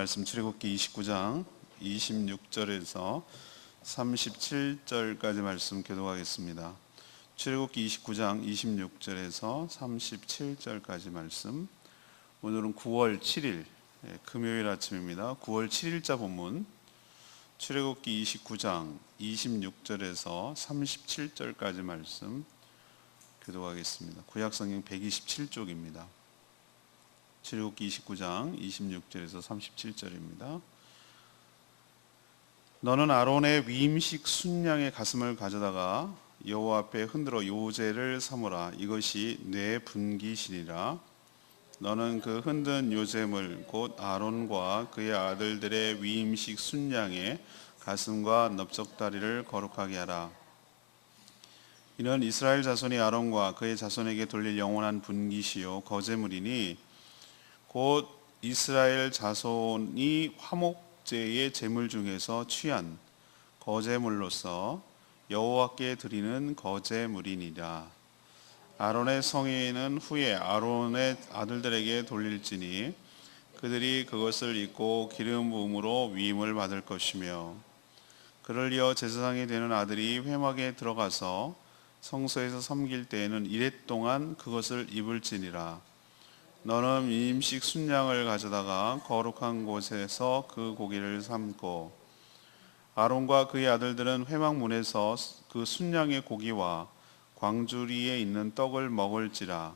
말씀 출애굽기 29장 26절에서 37절까지 말씀 교독하겠습니다. 출애굽기 29장 26절에서 37절까지 말씀. 오늘은 9월 7일 금요일 아침입니다. 9월 7일자 본문 출애굽기 29장 26절에서 37절까지 말씀 교독하겠습니다. 구약성경 127쪽입니다. 출애굽기 29장 26절에서 37절입니다. 너는 아론의 위임식 순양의 가슴을 가져다가 여호와 앞에 흔들어 요제를 삼으라. 이것이 내 분깃이니라. 너는 그 흔든 요제물 곧 아론과 그의 아들들의 위임식 순양의 가슴과 넓적다리를 거룩하게 하라. 이는 이스라엘 자손이 아론과 그의 자손에게 돌릴 영원한 분깃이요 거제물이니 곧 이스라엘 자손이 화목제의 제물 중에서 취한 거제물로서 여호와께 드리는 거제물이니라. 아론의 성인은 후에 아론의 아들들에게 돌릴지니 그들이 그것을 입고 기름 부음으로 위임을 받을 것이며, 그를 이어 제사장이 되는 아들이 회막에 들어가서 성소에서 섬길 때에는 이레 동안 그것을 입을지니라. 너는 위임식 순양을 가져다가 거룩한 곳에서 그 고기를 삶고, 아론과 그의 아들들은 회막 문에서 그 순양의 고기와 광주리에 있는 떡을 먹을지라.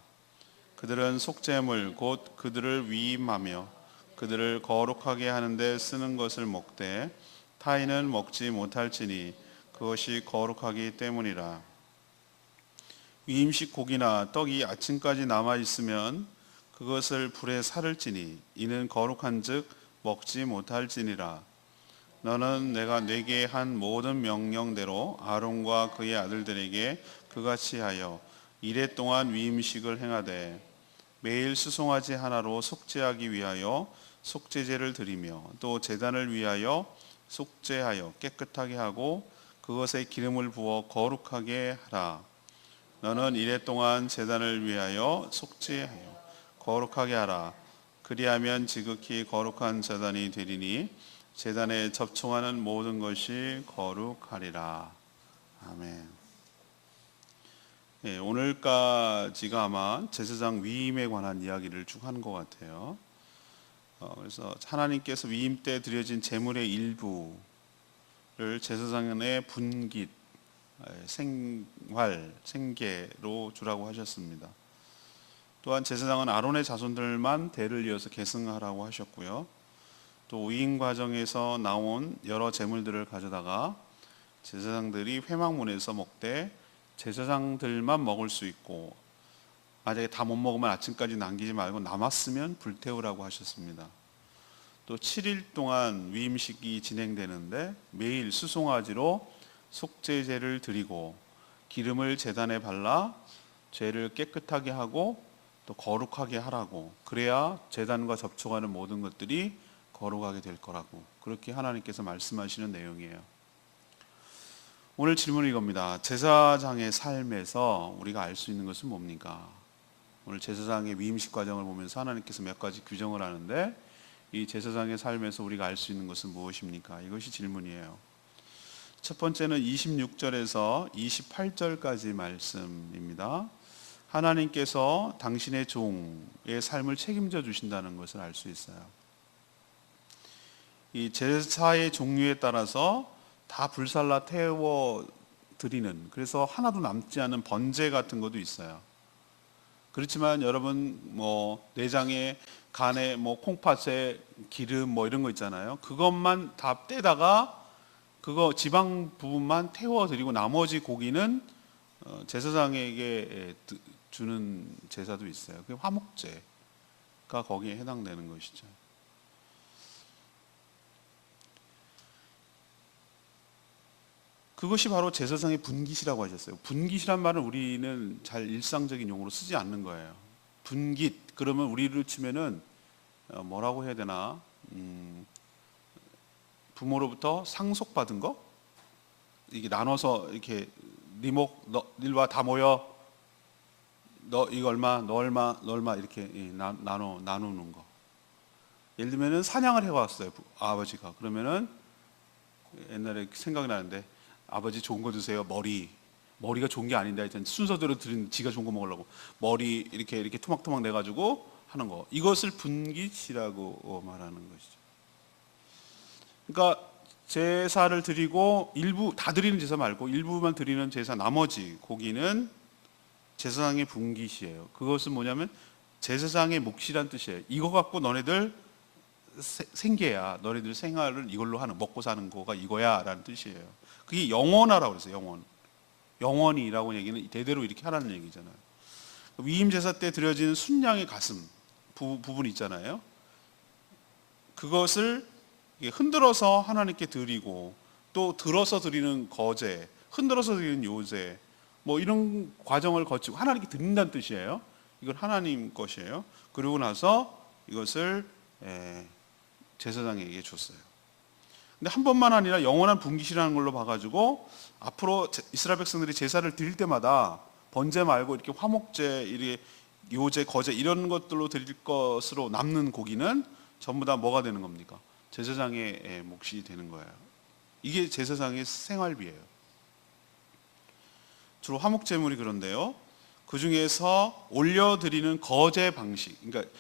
그들은 속죄물 곧 그들을 위임하며 그들을 거룩하게 하는데 쓰는 것을 먹되 타인은 먹지 못할지니 그것이 거룩하기 때문이라. 위임식 고기나 떡이 아침까지 남아 있으면 그것을 불에 살을지니 이는 거룩한즉 먹지 못할지니라. 너는 내가 네게 한 모든 명령대로 아론과 그의 아들들에게 그같이 하여 이레 동안 위임식을 행하되 매일 수송아지 하나로 속죄하기 위하여 속죄제를 드리며 또 제단을 위하여 속죄하여 깨끗하게 하고 그것에 기름을 부어 거룩하게 하라. 너는 이레 동안 제단을 위하여 속죄하여 거룩하게 하라. 그리하면 지극히 거룩한 제단이 되리니 제단에 접촉하는 모든 것이 거룩하리라. 아멘. 오늘까지가 아마 제사장 위임에 관한 이야기를 쭉 한 것 같아요. 그래서 하나님께서 위임 때 드려진 제물의 일부를 제사장의 분깃, 생계로 주라고 하셨습니다. 또한 제사장은 아론의 자손들만 대를 이어서 계승하라고 하셨고요. 또 위임 과정에서 나온 여러 제물들을 가져다가 제사장들이 회막문에서 먹되 제사장들만 먹을 수 있고, 만약에 다 못 먹으면 아침까지 남기지 말고 남았으면 불태우라고 하셨습니다. 또 7일 동안 위임식이 진행되는데 매일 수송아지로 속죄제를 드리고 기름을 제단에 발라 죄를 깨끗하게 하고 또 거룩하게 하라고, 그래야 제단과 접촉하는 모든 것들이 거룩하게 될 거라고, 그렇게 하나님께서 말씀하시는 내용이에요. 오늘 질문은 이겁니다. 제사장의 삶에서 우리가 알 수 있는 것은 뭡니까? 오늘 제사장의 위임식 과정을 보면서 하나님께서 몇 가지 규정을 하는데, 이 제사장의 삶에서 우리가 알 수 있는 것은 무엇입니까? 이것이 질문이에요. 첫 번째는 26절에서 28절까지 말씀입니다. 하나님께서 당신의 종의 삶을 책임져 주신다는 것을 알 수 있어요. 이 제사의 종류에 따라서 다 불살라 태워 드리는, 그래서 하나도 남지 않은 번제 같은 것도 있어요. 그렇지만 여러분 내장에 간에 콩팥에 기름 이런 거 있잖아요. 그것만 다 떼다가 그거 지방 부분만 태워 드리고 나머지 고기는 제사장에게 주는 제사도 있어요. 그게 화목제가 거기에 해당되는 것이죠. 그것이 바로 제사장의 분깃이라고 하셨어요. 분깃이란 말은 우리는 잘 일상적인 용어로 쓰지 않는 거예요. 분깃, 그러면 우리로 치면은 뭐라고 해야 되나, 부모로부터 상속받은 거, 이게 나눠서 이렇게 니목 일와 다 모여 너 이거 얼마, 너 얼마, 너 얼마 이렇게 나누는 거. 예를 들면은 사냥을 해왔어요, 아버지가. 그러면은 옛날에 생각이 나는데, 아버지 좋은 거 드세요. 머리가 좋은 게 아닌데 하여튼 순서대로 드린, 지가 좋은 거 먹으려고 머리 이렇게 토막토막 내가지고 하는 거, 이것을 분깃이라고 말하는 것이죠. 그러니까 제사를 드리고, 일부 다 드리는 제사 말고 일부만 드리는 제사, 나머지 고기는 제사장의 분깃이에요. 그것은 뭐냐면 제사장의 몫이란 뜻이에요. 이거 갖고 너네들 생계야, 너네들 생활을 이걸로 하는, 먹고 사는 거가 이거야 라는 뜻이에요. 그게 영원하라고 그랬어요. 영원이라고 얘기는 대대로 이렇게 하라는 얘기잖아요. 위임 제사 때 드려지는 순양의 가슴 부분 있잖아요. 그것을 흔들어서 하나님께 드리고, 또 들어서 드리는 거제, 흔들어서 드리는 요제, 뭐 이런 과정을 거치고 하나님께 드린다는 뜻이에요. 이건 하나님 것이에요. 그리고 나서 이것을 제사장에게 줬어요. 근데 한 번만 아니라 영원한 분깃이라는 걸로 봐가지고, 앞으로 이스라엘 백성들이 제사를 드릴 때마다 번제 말고 이렇게 화목제, 이렇게 요제, 거제 이런 것들로 드릴 것으로 남는 고기는 전부 다 뭐가 되는 겁니까? 제사장의 몫이 되는 거예요. 이게 제사장의 생활비예요. 주로 화목제물이 그런데요, 그 중에서 올려드리는 거제 방식, 그러니까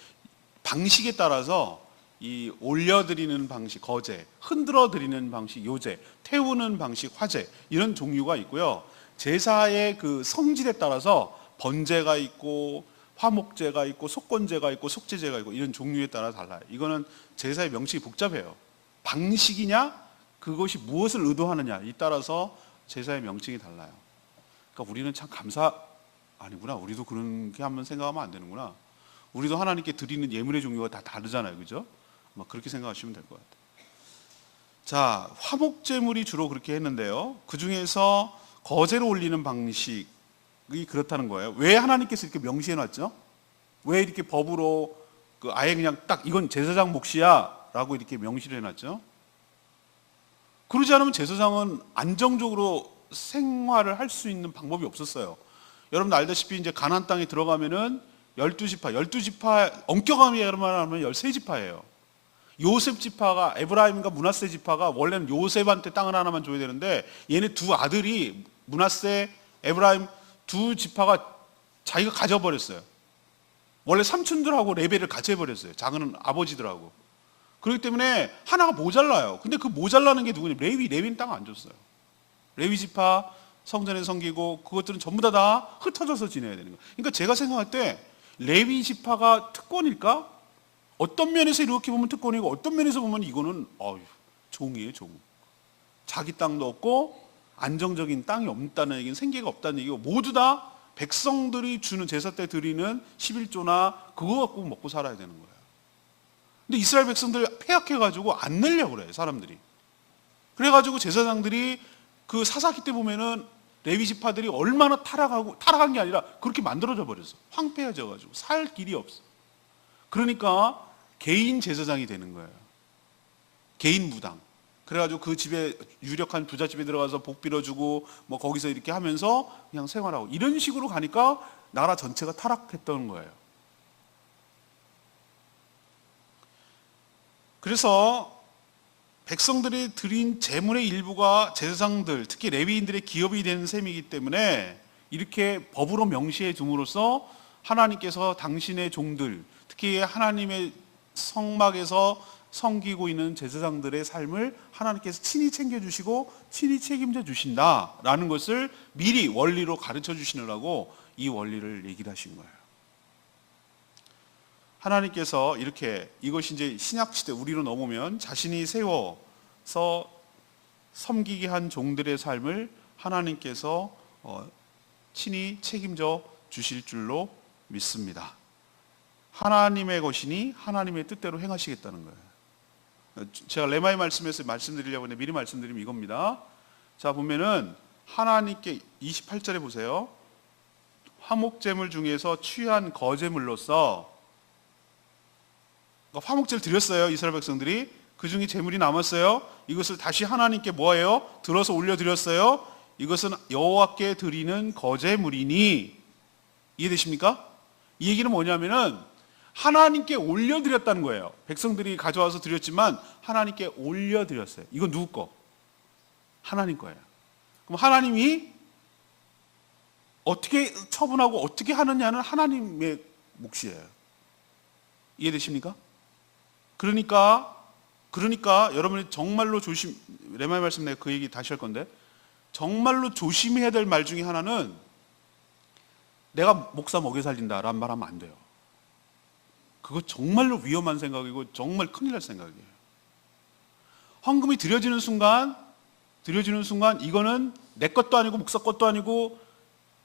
방식에 따라서 이 올려드리는 방식, 거제, 흔들어 드리는 방식, 요제, 태우는 방식, 화제, 이런 종류가 있고요. 제사의 그 성질에 따라서 번제가 있고, 화목제가 있고, 속건제가 있고, 속죄제가 있고, 이런 종류에 따라 달라요. 이거는 제사의 명칭이 복잡해요. 방식이냐, 그것이 무엇을 의도하느냐, 이 따라서 제사의 명칭이 달라요. 그러니까 우리는 참 아니구나, 우리도 그런 게 한번 생각하면 안 되는구나. 우리도 하나님께 드리는 예물의 종류가 다 다르잖아요, 그죠? 그렇게 생각하시면 될 것 같아요. 자, 화목제물이 주로 그렇게 했는데요, 그 중에서 거제로 올리는 방식이 그렇다는 거예요. 왜 하나님께서 이렇게 명시해 놨죠? 왜 이렇게 법으로 아예 그냥 딱 이건 제사장 몫이야 라고 이렇게 명시를 해놨죠? 그러지 않으면 제사장은 안정적으로 생활을 할 수 있는 방법이 없었어요. 여러분 알다시피 이제 가나안 땅에 들어가면은 12지파, 엄격하게만 하면 13지파예요. 요셉 지파가, 에브라임과 므낫세 지파가 원래는 요셉한테 땅을 하나만 줘야 되는데, 얘네 두 아들이 므낫세, 에브라임 두 지파가 자기가 가져버렸어요. 원래 삼촌들하고 레벨을 같이 해버렸어요. 작은 아버지들하고. 그렇기 때문에 하나가 모자라요. 근데 그 모자라는 게 누구냐? 레위는 땅 안 줬어요. 레위 지파 성전에 섬기고, 그것들은 전부 다 흩어져서 지내야 되는 거예요. 그러니까 제가 생각할 때 레위 지파가 특권일까? 어떤 면에서 이렇게 보면 특권이고, 어떤 면에서 보면 이거는 종이에요, 종. 자기 땅도 없고 안정적인 땅이 없다는 얘기는, 생계가 없다는 얘기고, 모두 다 백성들이 주는 제사 때 드리는 11조나 그거 갖고 먹고 살아야 되는 거예요. 근데 이스라엘 백성들 폐역해가지고 안 내려고 그래요, 사람들이. 그래가지고 제사장들이 그 사사기 때 보면은 레위 지파들이 얼마나 타락한 게 아니라 그렇게 만들어져 버렸어. 황폐해져가지고 살 길이 없어. 그러니까 개인 제사장이 되는 거예요. 개인 무당. 그래가지고 그 집에, 유력한 부잣집에 들어가서 복 빌어주고 뭐 거기서 이렇게 하면서 그냥 생활하고, 이런 식으로 가니까 나라 전체가 타락했던 거예요. 그래서 백성들이 드린 제물의 일부가 제사장들, 특히 레위인들의 기업이 되는 셈이기 때문에 이렇게 법으로 명시해 줌으로써 하나님께서 당신의 종들, 특히 하나님의 성막에서 섬기고 있는 제사장들의 삶을 하나님께서 친히 챙겨주시고 친히 책임져 주신다라는 것을 미리 원리로 가르쳐 주시느라고 이 원리를 얘기를 하신 거예요. 하나님께서 이렇게, 이것이 이제 신약시대 우리로 넘으면 자신이 세워서 섬기게 한 종들의 삶을 하나님께서 친히 책임져 주실 줄로 믿습니다. 하나님의 것이니 하나님의 뜻대로 행하시겠다는 거예요. 제가 레마의 말씀에서 말씀드리려고 하는데 미리 말씀드리면 이겁니다. 자, 보면은 하나님께 28절에 보세요. 화목제물 중에서 취한 거제물로서, 화목제를 드렸어요, 이스라엘 백성들이. 그 중에 제물이 남았어요. 이것을 다시 하나님께 뭐예요? 들어서 올려드렸어요. 이것은 여호와께 드리는 거제물이니. 이해되십니까? 이 얘기는 뭐냐면은 하나님께 올려드렸다는 거예요. 백성들이 가져와서 드렸지만 하나님께 올려드렸어요. 이거 누구 거? 하나님 거예요. 그럼 하나님이 어떻게 처분하고 어떻게 하느냐는 하나님의 몫이에요. 이해되십니까? 그러니까 여러분이 정말로 레마의 말씀 내가 그 얘기 다시 할 건데, 정말로 조심해야 될 말 중에 하나는 내가 목사 먹여 살린다라는 말 하면 안 돼요. 그거 정말로 위험한 생각이고 정말 큰일 날 생각이에요. 헌금이 드려지는 순간 이거는 내 것도 아니고 목사 것도 아니고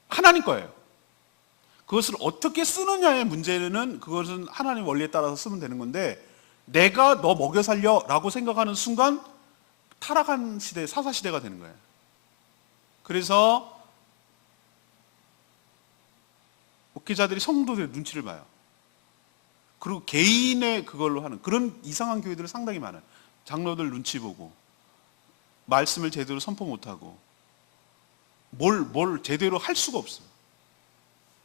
하나님 거예요. 그것을 어떻게 쓰느냐의 문제는 그것은 하나님 원리에 따라서 쓰면 되는 건데, 내가 너 먹여 살려라고 생각하는 순간 타락한 시대, 사사시대가 되는 거예요. 그래서 목회자들이 성도들의 눈치를 봐요. 그리고 개인의 그걸로 하는 그런 이상한 교회들이 상당히 많아요. 장로들 눈치 보고 말씀을 제대로 선포 못하고 뭘 제대로 할 수가 없어요.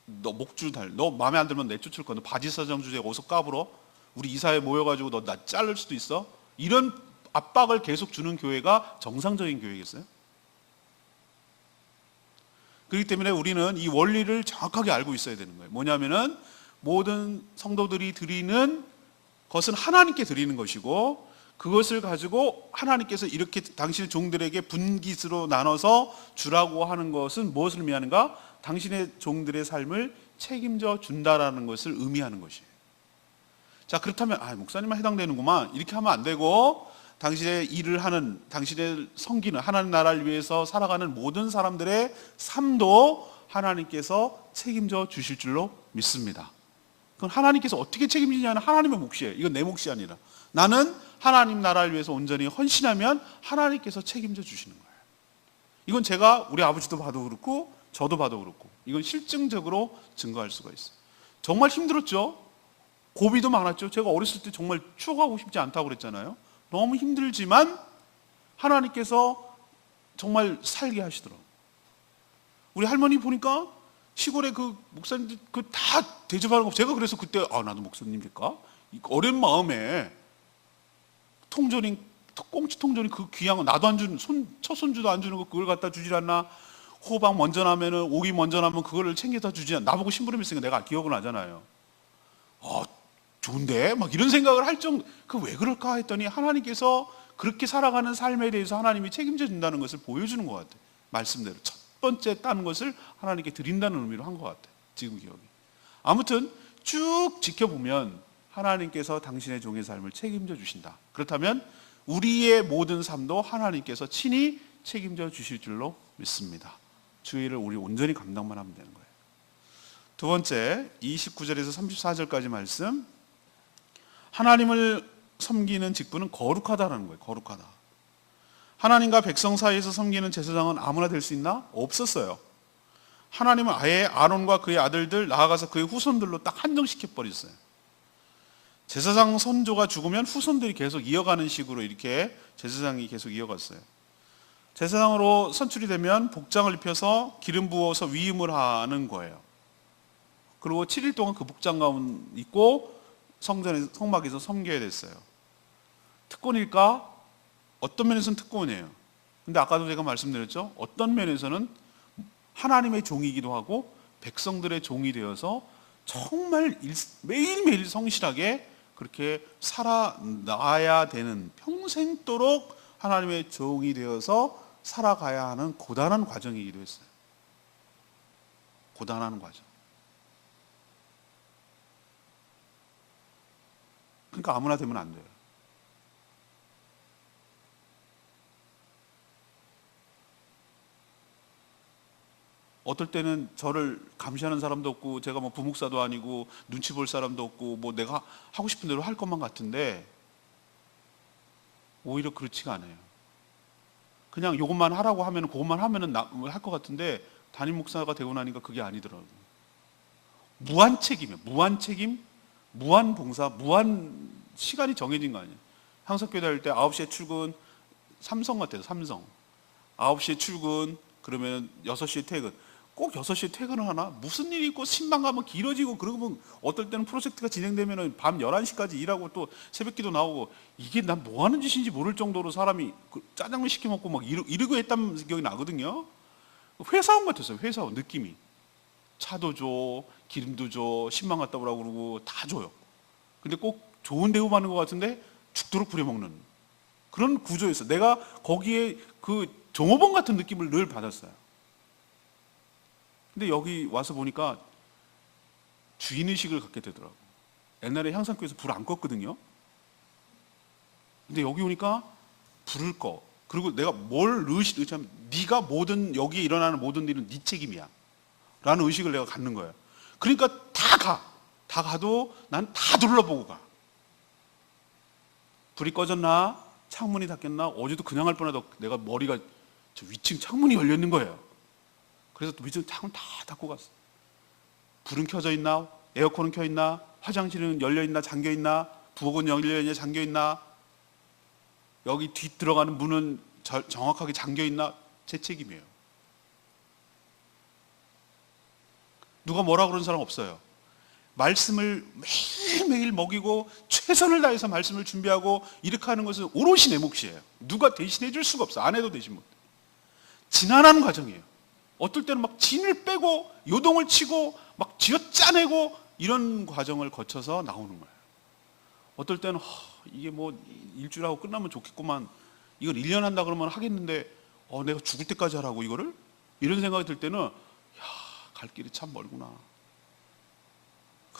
너 목줄 너 마음에 안 들면 내쫓을 거야. 너 바지 사장 주제에 어서 까불어. 우리 이사회 모여가지고 너 나 자를 수도 있어. 이런 압박을 계속 주는 교회가 정상적인 교회겠어요? 그렇기 때문에 우리는 이 원리를 정확하게 알고 있어야 되는 거예요. 뭐냐면은 모든 성도들이 드리는 것은 하나님께 드리는 것이고, 그것을 가지고 하나님께서 이렇게 당신의 종들에게 분깃으로 나눠서 주라고 하는 것은 무엇을 의미하는가? 당신의 종들의 삶을 책임져 준다라는 것을 의미하는 것이에요. 자, 그렇다면 목사님만 해당되는구만 이렇게 하면 안 되고, 당신의 일을 하는, 당신의 섬기는 하나님 나라를 위해서 살아가는 모든 사람들의 삶도 하나님께서 책임져 주실 줄로 믿습니다. 그건 하나님께서 어떻게 책임지냐는 하나님의 몫이에요. 이건 내 몫이 아니라 나는 하나님 나라를 위해서 온전히 헌신하면 하나님께서 책임져 주시는 거예요. 이건 제가 우리 아버지도 봐도 그렇고 저도 봐도 그렇고 이건 실증적으로 증거할 수가 있어요. 정말 힘들었죠. 고비도 많았죠. 제가 어렸을 때 정말 추억하고 싶지 않다고 그랬잖아요. 너무 힘들지만 하나님께서 정말 살게 하시더라고요. 우리 할머니 보니까 시골에 그 목사님들 그 다 대접하는 거, 제가 그래서 그때 나도 목사님 될까? 어린 마음에 통조림, 꽁치 통조림 그 귀한 거 나도 안 주는, 첫 손주도 안 주는 거 그걸 갖다 주질 않나? 호박 먼저 나면은, 오기 먼저 나면 그거를 챙겨다 주지 않나? 나보고 심부름 했으니까 내가 기억은 나잖아요. 좋은데? 막 이런 생각을 할 정도, 그 왜 그럴까 했더니 하나님께서 그렇게 살아가는 삶에 대해서 하나님이 책임져 준다는 것을 보여주는 것 같아요. 말씀대로 첫 번째 따는 것을 하나님께 드린다는 의미로 한 것 같아요. 지금 기억이. 아무튼 쭉 지켜보면 하나님께서 당신의 종의 삶을 책임져 주신다. 그렇다면 우리의 모든 삶도 하나님께서 친히 책임져 주실 줄로 믿습니다. 주의를 우리 온전히 감당만 하면 되는 거예요. 두 번째, 29절에서 34절까지 말씀. 하나님을 섬기는 직분은 거룩하다라는 거예요. 거룩하다. 하나님과 백성 사이에서 섬기는 제사장은 아무나 될 수 있나? 없었어요. 하나님은 아예 아론과 그의 아들들, 나아가서 그의 후손들로 딱 한정시켜 버렸어요. 제사장 선조가 죽으면 후손들이 계속 이어가는 식으로 이렇게 제사장이 계속 이어갔어요. 제사장으로 선출이 되면 복장을 입혀서 기름 부어서 위임을 하는 거예요. 그리고 7일 동안 그 복장 가운 입고 성전에, 성막에서 섬겨야 됐어요. 특권일까? 어떤 면에서는 특권이에요. 근데 아까도 제가 말씀드렸죠. 어떤 면에서는 하나님의 종이기도 하고 백성들의 종이 되어서 정말 매일매일 성실하게 그렇게 살아나야 되는, 평생도록 하나님의 종이 되어서 살아가야 하는 고단한 과정이기도 했어요. 고단한 과정. 그러니까 아무나 되면 안 돼요. 어떨 때는 저를 감시하는 사람도 없고, 제가 뭐 부목사도 아니고 눈치 볼 사람도 없고, 뭐 내가 하고 싶은 대로 할 것만 같은데 오히려 그렇지가 않아요. 그냥 이것만 하라고 하면 그것만 하면은 할 것 같은데 담임 목사가 되고 나니까 그게 아니더라고요. 무한 책임이에요. 무한 책임, 무한 봉사, 무한 시간이 정해진 거 아니에요. 항석교회 다닐 때 9시에 출근, 삼성 같아요. 삼성 9시에 출근, 그러면 6시에 퇴근. 꼭 6시에 퇴근을 하나? 무슨 일이 있고 신방 가면 길어지고 그러면 어떨 때는 프로젝트가 진행되면 밤 11시까지 일하고 또 새벽기도 나오고 이게 난 뭐 하는 짓인지 모를 정도로 사람이 짜장면 시켜 먹고 막 이러고 했다는 생각이 나거든요. 회사원 같았어요. 회사원 느낌이. 차도 줘, 기름도 줘, 신방 갔다 오라고 그러고 다 줘요. 근데 꼭 좋은 대우 받는 것 같은데 죽도록 부려먹는 그런 구조였어요. 내가 거기에 그 종업원 같은 느낌을 늘 받았어요. 근데 여기 와서 보니까 주인의식을 갖게 되더라고. 옛날에 향산교에서 불 안 껐거든요. 근데 여기 오니까 불을 꺼. 그리고 내가 뭘 의식하면 네가 모든 여기에 일어나는 모든 일은 네 책임이야 라는 의식을 내가 갖는 거예요. 그러니까 다 가도 난 다 둘러보고 가. 불이 꺼졌나? 창문이 닫혔나? 어제도 그냥 할 뻔하다 내가 머리가 저 위층 창문이 열려 있는 거예요. 그래서 또 위층 창문 다 닫고 갔어. 불은 켜져 있나? 에어컨은 켜 있나? 화장실은 열려 있나? 잠겨 있나? 부엌은 열려 있냐? 잠겨 있나? 여기 뒷 들어가는 문은 정확하게 잠겨 있나? 제 책임이에요. 누가 뭐라 그러는 사람 없어요. 말씀을 매일매일 먹이고 최선을 다해서 말씀을 준비하고 이렇게 하는 것은 오롯이 내 몫이에요. 누가 대신해 줄 수가 없어. 아내도 대신 못. 지난한 과정이에요. 어떨 때는 막 진을 빼고 요동을 치고 막 쥐어짜내고 이런 과정을 거쳐서 나오는 거예요. 어떨 때는 이게 뭐 일주일 하고 끝나면 좋겠구만. 이걸 1년 한다 그러면 하겠는데 내가 죽을 때까지 하라고 이거를? 이런 생각이 들 때는 갈 길이 참 멀구나.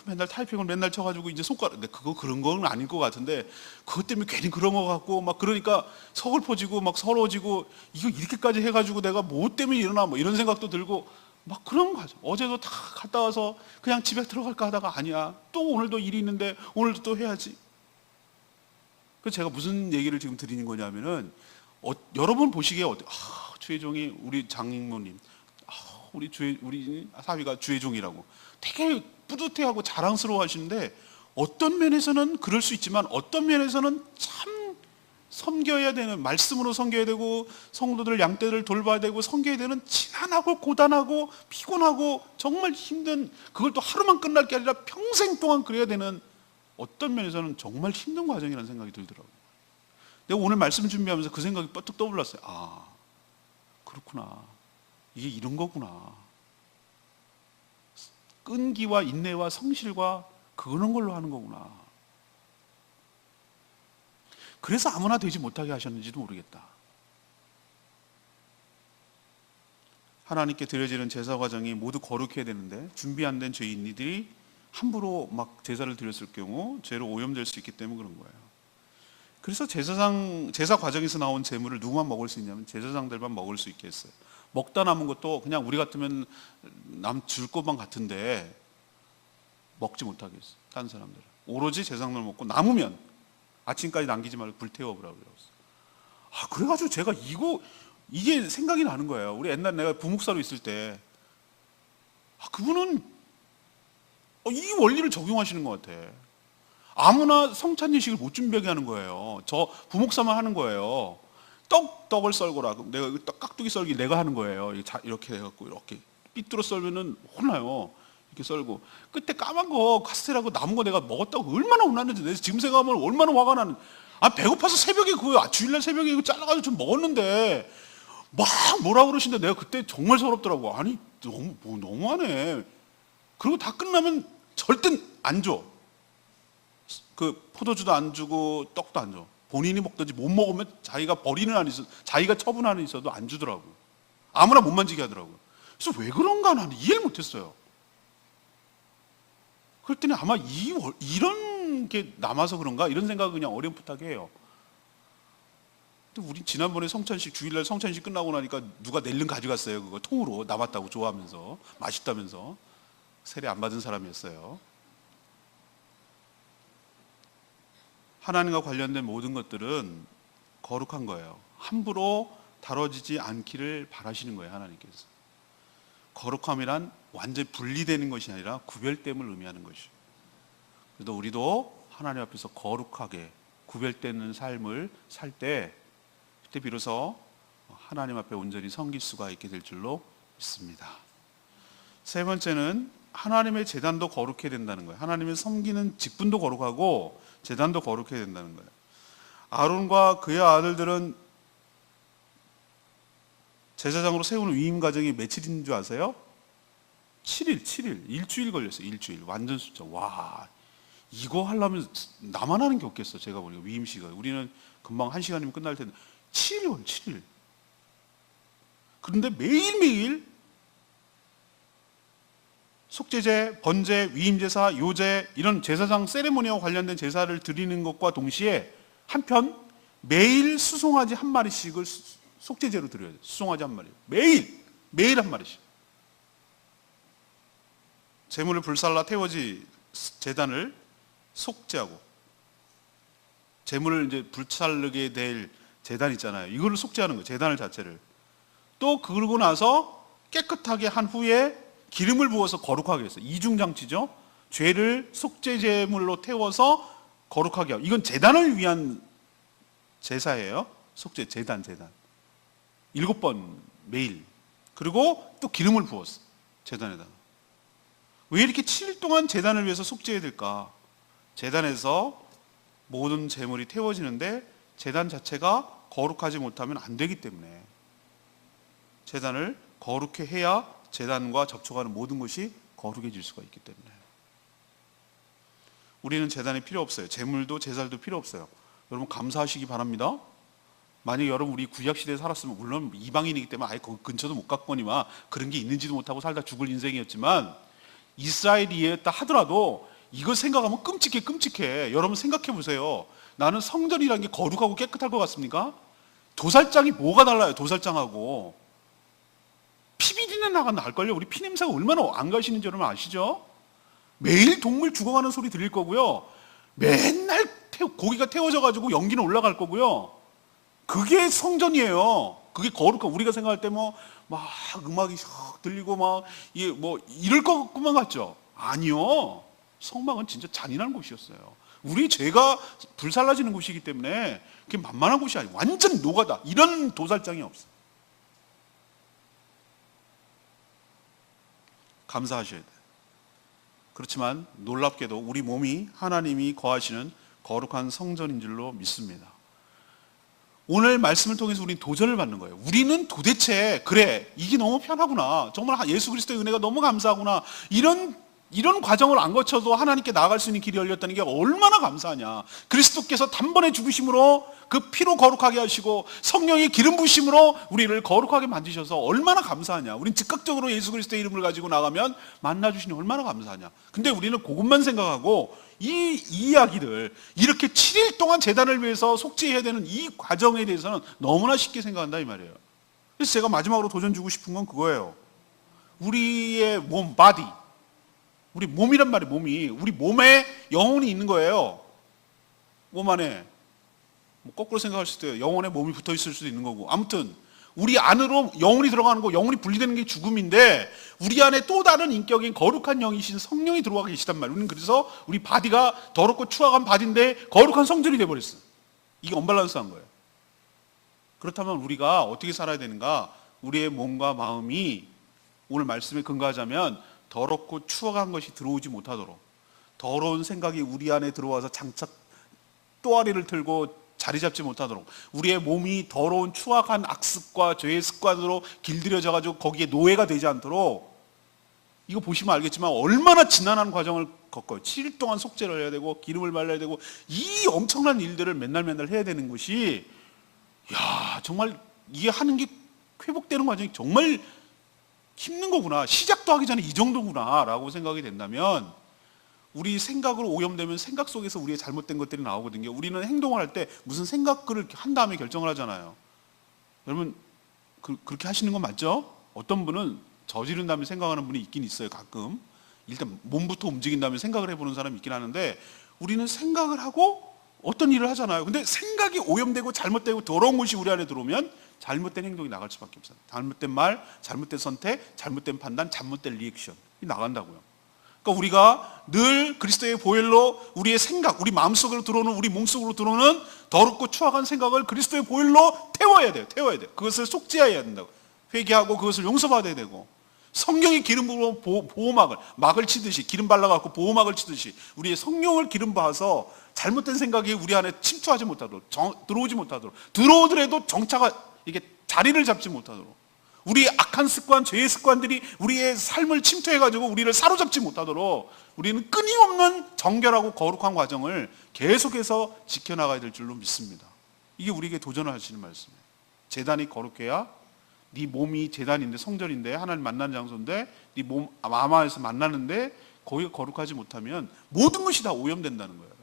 맨날 타이핑을 맨날 쳐가지고 이제 손가락, 그거 그런 건 아닐 것 같은데 그것 때문에 괜히 그런 거 같고 막 그러니까 서글퍼지고 막 서러워지고 이거 이렇게까지 해가지고 내가 뭐 때문에 일어나 뭐 이런 생각도 들고 막 그런 거죠. 어제도 다 갔다 와서 그냥 집에 들어갈까 하다가 아니야. 또 오늘도 일이 있는데 오늘도 또 해야지. 그래서 제가 무슨 얘기를 지금 드리는 거냐면은 여러분 보시기에 주혜종이 우리 장인모님, 우리 사위가 주혜종이라고 되게 뿌듯해하고 자랑스러워 하시는데 어떤 면에서는 그럴 수 있지만 어떤 면에서는 참 섬겨야 되는, 말씀으로 섬겨야 되고 성도들 양떼를 돌봐야 되고 섬겨야 되는 지난하고 고단하고 피곤하고 정말 힘든, 그걸 또 하루만 끝날 게 아니라 평생 동안 그래야 되는, 어떤 면에서는 정말 힘든 과정이라는 생각이 들더라고요. 내가 오늘 말씀 준비하면서 그 생각이 뻗뜩 떠올랐어요. 그렇구나. 이게 이런 거구나. 끈기와 인내와 성실과 그런 걸로 하는 거구나. 그래서 아무나 되지 못하게 하셨는지도 모르겠다. 하나님께 드려지는 제사 과정이 모두 거룩해야 되는데 준비 안 된 죄인들이 함부로 막 제사를 드렸을 경우 죄로 오염될 수 있기 때문에 그런 거예요. 그래서 제사 과정에서 나온 제물을 누구만 먹을 수 있냐면 제사장들만 먹을 수 있게 했어요. 먹다 남은 것도 그냥 우리 같으면 남 줄 것만 같은데 먹지 못하게 했어요. 다른 사람들은 오로지 제사장들 먹고 남으면 아침까지 남기지 말고 불태워보라고 그랬어요. 그래가지고 제가 이게 생각이 나는 거예요. 우리 옛날 내가 부목사로 있을 때 그분은 이 원리를 적용하시는 것 같아. 아무나 성찬예식을 못 준비하게 하는 거예요. 저 부목사만 하는 거예요. 떡을 썰거라. 그럼 내가 깍두기 썰기 내가 하는 거예요. 이렇게 해갖고 이렇게 삐뚤어 썰면은 혼나요. 이렇게 썰고 끝에 까만 거 카스테라고 남은 거 내가 먹었다고 얼마나 혼났는지 내가 지금 생각하면 얼마나 화가 나는. 배고파서 새벽에 주일날 새벽에 이거 잘라가지고 좀 먹었는데 막 뭐라 그러신데 내가 그때 정말 서럽더라고. 아니 너무하네. 그리고 다 끝나면 절대 안 줘. 그 포도주도 안 주고 떡도 안 줘. 본인이 먹든지 못 먹으면 자기가 버리는 한이 있어, 자기가 처분하는 있어도 안 주더라고. 아무나 못 만지게 하더라고. 그래서 왜 그런가 나는 이해를 못했어요. 그랬더니 아마 이런 게 남아서 그런가 이런 생각을 그냥 어렴풋하게 해요. 근데 우리 지난번에 주일날 성찬식 끝나고 나니까 누가 낼름 가져갔어요. 그거 통으로 남았다고 좋아하면서 맛있다면서. 세례 안 받은 사람이었어요. 하나님과 관련된 모든 것들은 거룩한 거예요. 함부로 다뤄지지 않기를 바라시는 거예요. 하나님께서. 거룩함이란 완전히 분리되는 것이 아니라 구별됨을 의미하는 것이죠. 그래서 우리도 하나님 앞에서 거룩하게 구별되는 삶을 살 때 그때 비로소 하나님 앞에 온전히 섬길 수가 있게 될 줄로 믿습니다. 세 번째는 하나님의 제단도 거룩해야 된다는 거예요. 하나님을 섬기는 직분도 거룩하고 제단도 거룩해야 된다는 거예요. 아론과 그의 아들들은 제사장으로 세우는 위임 과정이 며칠인 줄 아세요? 7일. 일주일 걸렸어요. 일주일. 완전 숫자. 와, 이거 하려면 나만 하는 게 없겠어. 제가 보니까 위임 시간. 우리는 금방 1시간이면 끝날 텐데 7일. 그런데 매일매일 속죄제, 번제, 위임제사, 요제 이런 제사장 세레모니와 관련된 제사를 드리는 것과 동시에 한편 매일 수송아지 한 마리씩을 속죄제로 드려야 돼요. 수송아지 한 마리. 매일 한 마리씩. 제물을 불살라 태워지 제단을 속죄하고, 제물을 이제 불살르게 될 제단 있잖아요. 이거를 속죄하는 거예요. 제단을 자체를. 또 그러고 나서 깨끗하게 한 후에 기름을 부어서 거룩하게 했어요. 이중장치죠. 죄를 속죄제물로 태워서 거룩하게 하고, 이건 제단을 위한 제사예요. 속죄 제단. 7번 매일. 그리고 또 기름을 부었어. 제단에다가. 왜 이렇게 7일 동안 제단을 위해서 속죄해야 될까? 제단에서 모든 제물이 태워지는데 제단 자체가 거룩하지 못하면 안 되기 때문에 제단을 거룩해 해야 제단과 접촉하는 모든 것이 거룩해질 수가 있기 때문에 우리는 제단이 필요 없어요. 제물도 제살도 필요 없어요. 여러분 감사하시기 바랍니다. 만약에 여러분 우리 구약시대에 살았으면, 물론 이방인이기 때문에 아예 그 근처도 못 갔거니와 그런 게 있는지도 못하고 살다 죽을 인생이었지만, 이스라엘이었다 하더라도 이걸 생각하면 끔찍해. 여러분 생각해 보세요. 나는 성전이라는 게 거룩하고 깨끗할 것 같습니까? 도살장이 뭐가 달라요? 도살장하고 피비린내 나갈걸요? 우리 피냄새가 얼마나 안 가시는지 여러분 아시죠? 매일 동물 죽어가는 소리 들릴 거고요. 맨날 고기가 태워져 가지고 연기는 올라갈 거고요. 그게 성전이에요. 그게 거룩한, 우리가 생각할 때 뭐 막 음악이 샥 들리고 막 이게 뭐 이럴 것만 같죠? 아니요. 성막은 진짜 잔인한 곳이었어요. 우리 죄가 불살라지는 곳이기 때문에 그게 만만한 곳이 아니에요. 완전 노가다. 이런 도살장이 없어요. 감사하셔야 돼요. 그렇지만 놀랍게도 우리 몸이 하나님이 거하시는 거룩한 성전인 줄로 믿습니다. 오늘 말씀을 통해서 우리는 도전을 받는 거예요. 우리는 도대체 그래, 이게 너무 편하구나, 정말 예수 그리스도의 은혜가 너무 감사하구나, 이런 과정을 안 거쳐도 하나님께 나아갈 수 있는 길이 열렸다는 게 얼마나 감사하냐. 그리스도께서 단번에 죽으심으로 그 피로 거룩하게 하시고 성령의 기름 부으심으로 우리를 거룩하게 만드셔서 얼마나 감사하냐. 우린 즉각적으로 예수 그리스도의 이름을 가지고 나가면 만나주시니 얼마나 감사하냐. 근데 우리는 그것만 생각하고 이 이야기들, 이렇게 7일 동안 제단을 위해서 속죄해야 되는 이 과정에 대해서는 너무나 쉽게 생각한다 이 말이에요. 그래서 제가 마지막으로 도전 주고 싶은 건 그거예요. 우리의 몸, 바디, 우리 몸이란 말이에요. 몸이, 우리 몸에 영혼이 있는 거예요. 몸 안에 뭐 거꾸로 생각할 수도 있어요. 영혼에 몸이 붙어 있을 수도 있는 거고. 아무튼 우리 안으로 영혼이 들어가는 거, 영혼이 분리되는 게 죽음인데 우리 안에 또 다른 인격인 거룩한 영이신 성령이 들어와 계시단 말이에요. 우리는 그래서 우리 바디가 더럽고 추악한 바디인데 거룩한 성전이 돼버렸어요. 이게 언밸런스한 거예요. 그렇다면 우리가 어떻게 살아야 되는가? 우리의 몸과 마음이 오늘 말씀에 근거하자면 더럽고 추악한 것이 들어오지 못하도록, 더러운 생각이 우리 안에 들어와서 장착 또아리를 틀고 자리 잡지 못하도록, 우리의 몸이 더러운 추악한 악습과 죄의 습관으로 길들여져 가지고 거기에 노예가 되지 않도록, 이거 보시면 알겠지만 얼마나 지난한 과정을 겪어요. 7일 동안 속죄를 해야 되고 기름을 발라야 되고 이 엄청난 일들을 맨날 해야 되는 것이, 야 정말 이게 하는 게 회복되는 과정이 정말 힘든 거구나, 시작도 하기 전에 이 정도구나 라고 생각이 된다면, 우리 생각으로 오염되면 생각 속에서 우리의 잘못된 것들이 나오거든요. 우리는 행동을 할 때 무슨 생각을 한 다음에 결정을 하잖아요. 여러분 그렇게 하시는 건 맞죠? 어떤 분은 저지른 다음에 생각하는 분이 있긴 있어요. 가끔 일단 몸부터 움직인 다음에 생각을 해보는 사람이 있긴 하는데, 우리는 생각을 하고 어떤 일을 하잖아요. 근데 생각이 오염되고 잘못되고 더러운 것이 우리 안에 들어오면 잘못된 행동이 나갈 수밖에 없어요. 잘못된 말, 잘못된 선택, 잘못된 판단, 잘못된 리액션이 나간다고요. 그러니까 우리가 늘 그리스도의 보혈로 우리의 생각, 우리 마음속으로 들어오는, 우리 몸속으로 들어오는 더럽고 추악한 생각을 그리스도의 보혈로 태워야 돼요. 그것을 속죄해야 된다고. 회개하고 그것을 용서받아야 되고, 성령의 기름으로 보호막을 막을 치듯이, 기름 발라갖고 보호막을 치듯이 우리의 성령을 기름 부어서 잘못된 생각이 우리 안에 침투하지 못하도록, 들어오지 못하도록, 들어오더라도 정차가 이게 자리를 잡지 못하도록, 우리의 악한 습관, 죄의 습관들이 우리의 삶을 침투해가지고 우리를 사로잡지 못하도록 우리는 끊임없는 정결하고 거룩한 과정을 계속해서 지켜나가야 될 줄로 믿습니다. 이게 우리에게 도전을 하시는 말씀이에요. 제단이 거룩해야, 네 몸이 제단인데, 성전인데, 하나님 만나는 장소인데, 네 몸 마마에서 만나는데 거기가 거룩하지 못하면 모든 것이 다 오염된다는 거예요.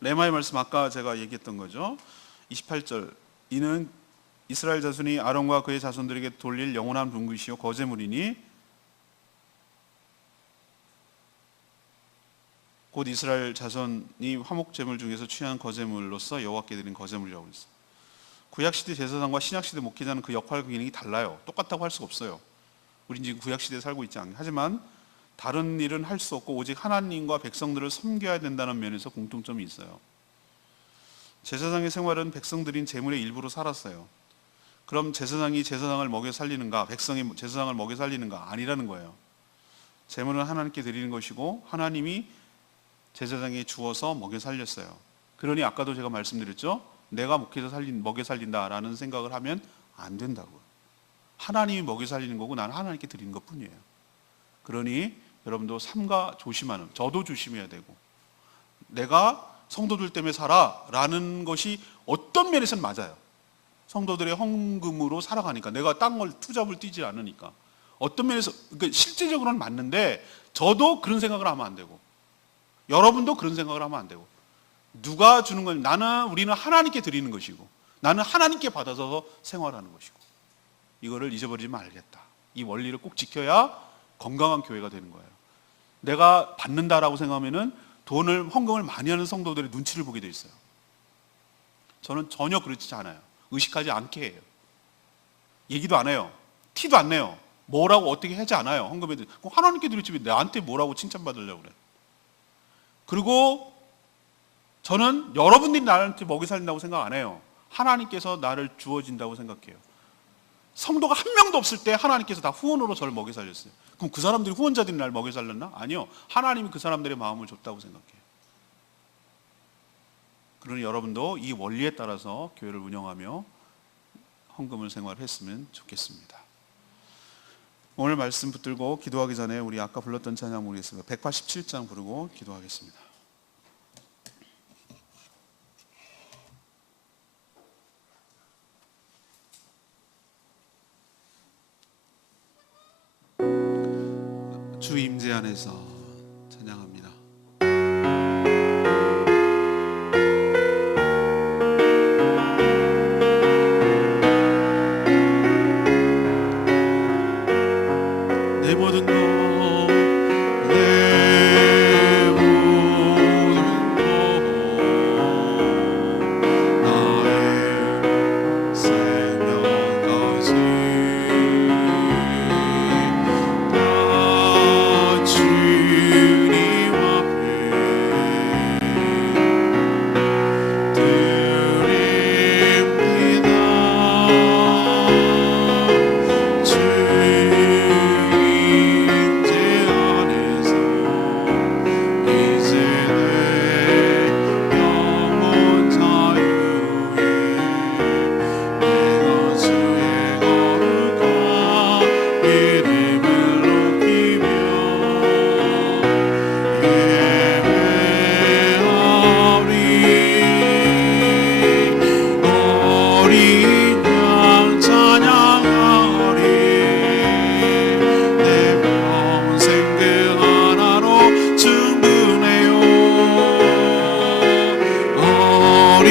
레마의 말씀 아까 제가 얘기했던 거죠. 28절, 이는 이스라엘 자손이 아론과 그의 자손들에게 돌릴 영원한 분깃이요 거제물이니 곧 이스라엘 자손이 화목제물 중에서 취한 거제물로서 여호와께 드린 거제물이라고 했어요. 구약시대 제사장과 신약시대 목회자는 그 역할과 기능이 달라요. 똑같다고 할 수가 없어요. 우린 지금 구약시대에 살고 있지 않게. 하지만 다른 일은 할 수 없고 오직 하나님과 백성들을 섬겨야 된다는 면에서 공통점이 있어요. 제사장의 생활은 백성들인 제물의 일부로 살았어요. 그럼 제사장이 제사장을 먹여 살리는가, 백성이 제사장을 먹여 살리는가? 아니라는 거예요. 제물은 하나님께 드리는 것이고 하나님이 제사장에 주어서 먹여 살렸어요. 그러니 아까도 제가 말씀드렸죠. 내가 먹여 살린다라는 생각을 하면 안 된다고요. 하나님이 먹여 살리는 거고 나는 하나님께 드리는 것 뿐이에요. 그러니 여러분도 삼가 조심하는, 저도 조심해야 되고, 내가 성도들 때문에 살아라는 것이 어떤 면에서는 맞아요. 성도들의 헌금으로 살아가니까, 내가 딴 걸 투잡을 뛰지 않으니까 어떤 면에서 그러니까 실제적으로는 맞는데, 저도 그런 생각을 하면 안 되고 여러분도 그런 생각을 하면 안 되고, 누가 주는 건 우리는 하나님께 드리는 것이고 나는 하나님께 받아서 생활하는 것이고, 이거를 잊어버리지 말겠다. 이 원리를 꼭 지켜야 건강한 교회가 되는 거예요. 내가 받는다라고 생각하면은 헌금을 많이 하는 성도들의 눈치를 보게 돼 있어요. 저는 전혀 그렇지 않아요. 의식하지 않게 해요. 얘기도 안 해요. 티도 안 내요. 뭐라고 어떻게 하지 않아요. 헌금에 하나님께 드렸지 왜 나한테 뭐라고 칭찬받으려고 그래. 그리고 저는 여러분들이 나한테 먹여 살린다고 생각 안 해요. 하나님께서 나를 주어진다고 생각해요. 성도가 한 명도 없을 때 하나님께서 다 후원으로 저를 먹여 살렸어요. 그럼 그 사람들이, 후원자들이 나를 먹여 살렸나? 아니요. 하나님이 그 사람들의 마음을 줬다고 생각해요. 그러니 여러분도 이 원리에 따라서 교회를 운영하며 헌금을 생활했으면 좋겠습니다. 오늘 말씀 붙들고 기도하기 전에 우리 아까 불렀던 찬양 부르겠습니다. 187장 부르고 기도하겠습니다. 주 임재 안에서 찬양합니다. 내 모든 것, 내 모든 것, 나의 생명까지 다 주님 앞에 드립니다. 주 임재 안에서 이제 내 영혼 자유에 내가 주의 거룩한 이름을 높이며 예배하리. 어린 양 찬양하리. 내 평생 그 하나로 충분해요. 어린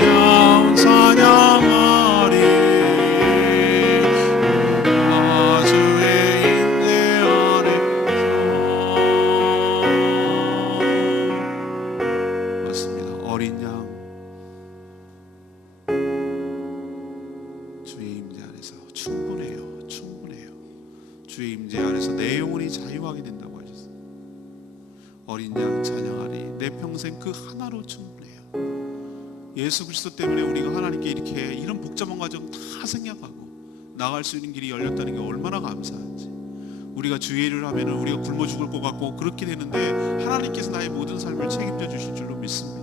양 찬양하리. 나 주의 임재 안에서. 맞습니다. 어린 양 주의 임재 안에서 충분해요. 충분해요. 주의 임재 안에서 내 영혼이 자유하게 된다고 하셨어요. 어린 양 찬양하리. 내 평생 그 하나로 충분해요. 예수 그리스도 때문에 우리가 하나님께 이렇게 이런 복잡한 과정 다 생략하고 나갈 수 있는 길이 열렸다는 게 얼마나 감사한지. 우리가 주의 일을 하면 우리가 굶어 죽을 것 같고 그렇게 되는데 하나님께서 나의 모든 삶을 책임져 주실 줄로 믿습니다.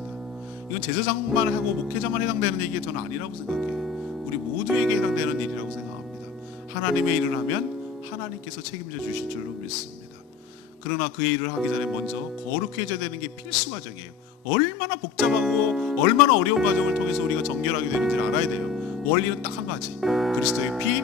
이건 제사장만 하고 목회자만 해당되는 얘기가 저는 아니라고 생각해요. 우리 모두에게 해당되는 일이라고 생각합니다. 하나님의 일을 하면 하나님께서 책임져 주실 줄로 믿습니다. 그러나 그의 일을 하기 전에 먼저 거룩해져야 되는 게 필수 과정이에요. 얼마나 복잡하고 얼마나 어려운 과정을 통해서 우리가 정결하게 되는지를 알아야 돼요. 원리는 딱 한 가지, 그리스도의 피,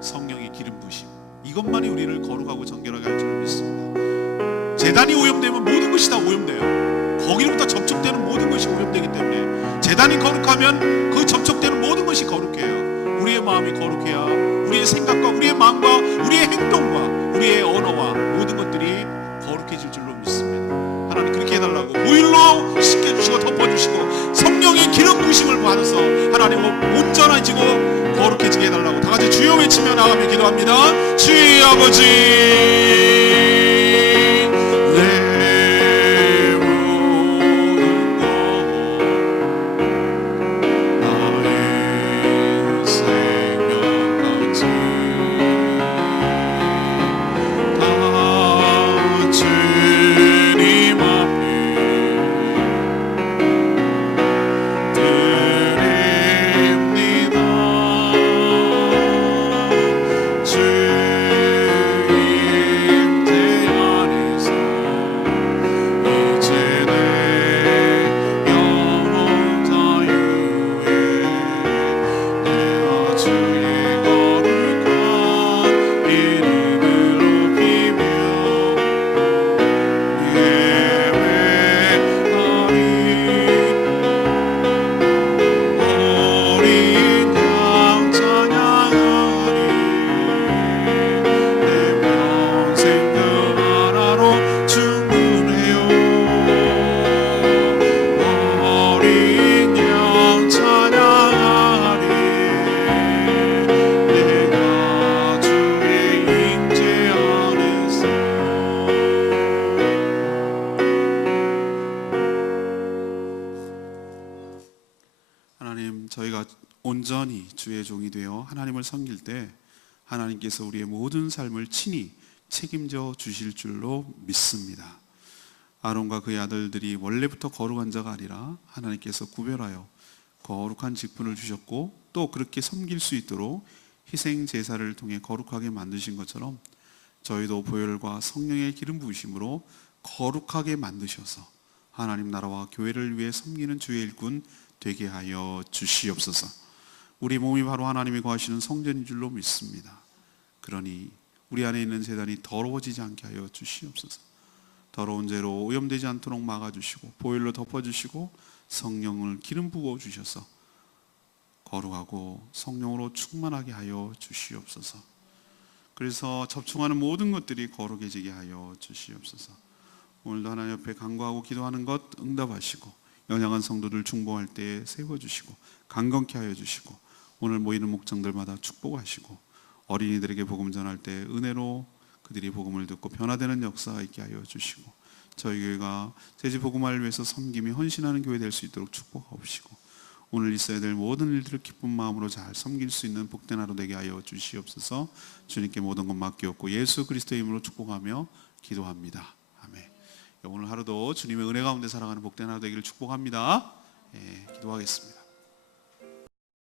성령의 기름 부으심, 이것만이 우리를 거룩하고 정결하게 할 줄을 믿습니다. 제단이 오염되면 모든 것이 다 오염돼요. 거기로부터 접촉되는 모든 것이 오염되기 때문에 제단이 거룩하면 그 접촉되는 모든 것이 거룩해요. 우리의 마음이 거룩해야 우리의 생각과 우리의 마음과 우리의 행동과 우리의 언어와 모든 것들이 거룩해질 줄로 믿습니다. 하나님 그렇게 해달라고 오일로 씻겨주시고 덮어주시고 성령의 기름 부으심을 받아서 하나님 온전해지고 거룩해지게 해달라고 다 같이 주여 외치며 나가며 기도합니다. 주의 아버지, 저희가 온전히 주의 종이 되어 하나님을 섬길 때 하나님께서 우리의 모든 삶을 친히 책임져 주실 줄로 믿습니다. 아론과 그의 아들들이 원래부터 거룩한 자가 아니라 하나님께서 구별하여 거룩한 직분을 주셨고 또 그렇게 섬길 수 있도록 희생 제사를 통해 거룩하게 만드신 것처럼 저희도 보혈과 성령의 기름 부으심으로 거룩하게 만드셔서 하나님 나라와 교회를 위해 섬기는 주의 일꾼 되게 하여 주시옵소서. 우리 몸이 바로 하나님이 거하시는 성전인 줄로 믿습니다. 그러니 우리 안에 있는 제단이 더러워지지 않게 하여 주시옵소서. 더러운 죄로 오염되지 않도록 막아주시고 보혈로 덮어주시고 성령을 기름 부어 주셔서 거룩하고 성령으로 충만하게 하여 주시옵소서. 그래서 접촉하는 모든 것들이 거룩해지게 하여 주시옵소서. 오늘도 하나님 옆에 간구하고 기도하는 것 응답하시고 연약한 성도들 중보할 때에 세워주시고 강건케 하여 주시고 오늘 모이는 목장들마다 축복하시고 어린이들에게 복음 전할 때 은혜로 그들이 복음을 듣고 변화되는 역사가 있게 하여 주시고 저희 교회가 세지 복음화를 위해서 섬김이 헌신하는 교회 될 수 있도록 축복하시고 오늘 있어야 될 모든 일들을 기쁜 마음으로 잘 섬길 수 있는 복된 하루 되게 하여 주시옵소서. 주님께 모든 것 맡기옵고 예수 그리스도의 이름으로 축복하며 기도합니다. 아멘. 오늘 하루도 주님의 은혜 가운데 살아가는 복된 하루 되기를 축복합니다. 기도하겠습니다.